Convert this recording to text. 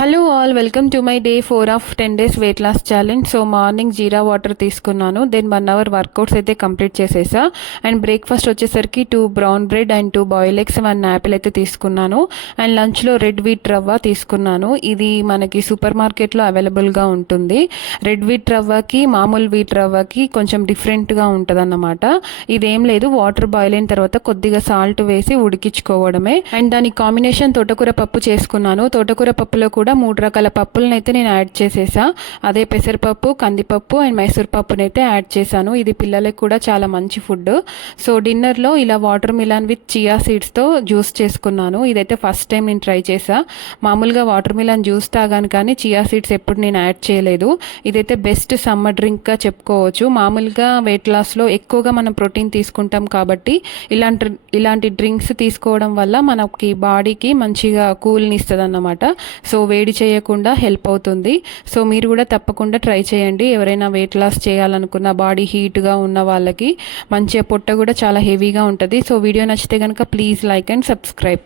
Hello all, welcome to my day 4 of 10 days weight loss challenge. So morning jeera water తీసుకున్నాను, then 1 hour workouts అయితే complete చేసేసా. And breakfast వచ్చేసరికి 2 brown bread and 2 boil eggs 1 apple అయితే తీసుకున్నాను. And లంచ్లో red wheat రవ్వ తీసుకున్నాను. ఇది మనకి సూపర్ మార్కెట్లో అవైలబుల్గా ఉంటుంది. రెడ్ వీట్ రవ్వకి మామూలు వీట్ రవ్వకి కొంచెం డిఫరెంట్గా ఉంటుంది అన్నమాట. ఇదేం లేదు, వాటర్ బాయిల్ అయిన తర్వాత కొద్దిగా సాల్ట్ వేసి ఉడికించుకోవడమే. అండ్ దాని కాంబినేషన్ తోటకూర పప్పు చేసుకున్నాను. తోటకూర పప్పులో కూడా 3 రకాల పప్పులను అయితే నేను యాడ్ చేసేసా. అదే పెసరపప్పు, కందిపప్పు అండ్ మైసూర్ పప్పుని అయితే యాడ్ చేశాను. ఇది పిల్లలకు కూడా చాలా మంచి ఫుడ్. సో డిన్నర్లో ఇలా వాటర్ మిలాన్ విత్ చియా సీడ్స్తో జ్యూస్ చేసుకున్నాను. ఇదైతే ఫస్ట్ టైం నేను ట్రై చేసా. మామూలుగా వాటర్ మిలాన్ జ్యూస్ తాగాను, కానీ చియా సీడ్స్ ఎప్పుడు నేను యాడ్ చేయలేదు. ఇదైతే బెస్ట్ సమ్మర్ డ్రింక్గా చెప్పుకోవచ్చు. మామూలుగా వెయిట్ లాస్లో ఎక్కువగా మనం ప్రోటీన్ తీసుకుంటాం కాబట్టి ఇలాంటి డ్రింక్స్ తీసుకోవడం వల్ల మనకి బాడీకి మంచిగా కూల్ని ఇస్తుంది అన్నమాట. సో వేడి చేయకుండా హెల్ప్ అవుతుంది. సో మీరు కూడా తప్పకుండా ట్రై చేయండి. ఎవరైనా వెయిట్ లాస్ చేయాలనుకున్న, బాడీ హీట్గా ఉన్న వాళ్ళకి మంచిగా పొట్ట కూడా చాలా హెవీగా ఉంటుంది. సో వీడియో నచ్చితే కనుక ప్లీజ్ లైక్ అండ్ సబ్స్క్రైబ్.